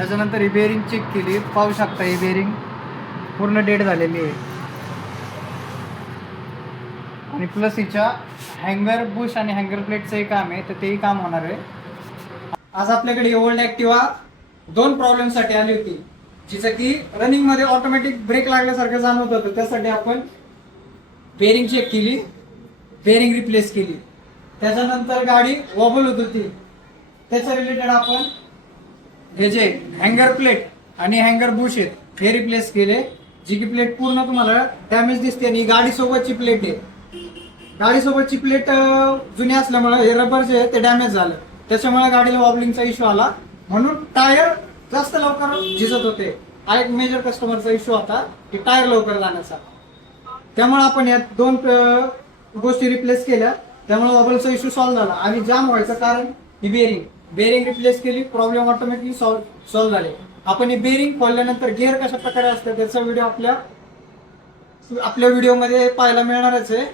त्याच्यानंतर ही bearing check केली, पाहू शकता ही बेरिंग पूर्ण डेड झालेली आहे. आणि प्लस हिच्या हँगर बुश आणि हँगर प्लेटचंही काम आहे, तर तेही काम होणार आहे. आज आपल्याकडे ओल्ड ॲक्टिवा 2 प्रॉब्लेमसाठी आली होती, जिचं की रनिंगमध्ये ऑटोमॅटिक ब्रेक लागल्यासारखं जाणवत होतं. त्यासाठी आपण बेरिंग चेक केली, बेरिंग रिप्लेस केली. त्याच्यानंतर गाडी वॉबल होत होती, त्याच्या रिलेटेड आपण हे जे हँगर प्लेट आणि हँगर बुश आहेत हे रिप्लेस केले. जी की प्लेट पूर्ण तुम्हाला डॅमेज दिसते आणि गाडी सोबतची प्लेट आहे. गाडी सोबतची प्लेट जुनी असल्यामुळे हे रबर जे आहे ते डॅमेज झालं, त्याच्यामुळे गाडीला वॉबलिंगचा इश्यू आला. म्हणून टायर जास्त लवकर झिजत होते. हा एक मेजर कस्टमरचा इश्यू होता की टायर लवकर जाण्याचा. त्यामुळे आपण या 2 गोष्टी रिप्लेस केल्या, त्यामुळे वॉबलचा इश्यू सॉल्व्ह झाला. आणि जाम व्हायचं कारण ही बेरिंग रिप्लेस केली, प्रॉब्लेम ऑटोमॅटिकली सॉल्व्ह झाले. आपण ही बेरिंग खोलल्यानंतर गिअर कशा प्रकारे असतात त्याचा व्हिडिओ आपल्या व्हिडिओमध्ये पाहायला मिळणारच आहे.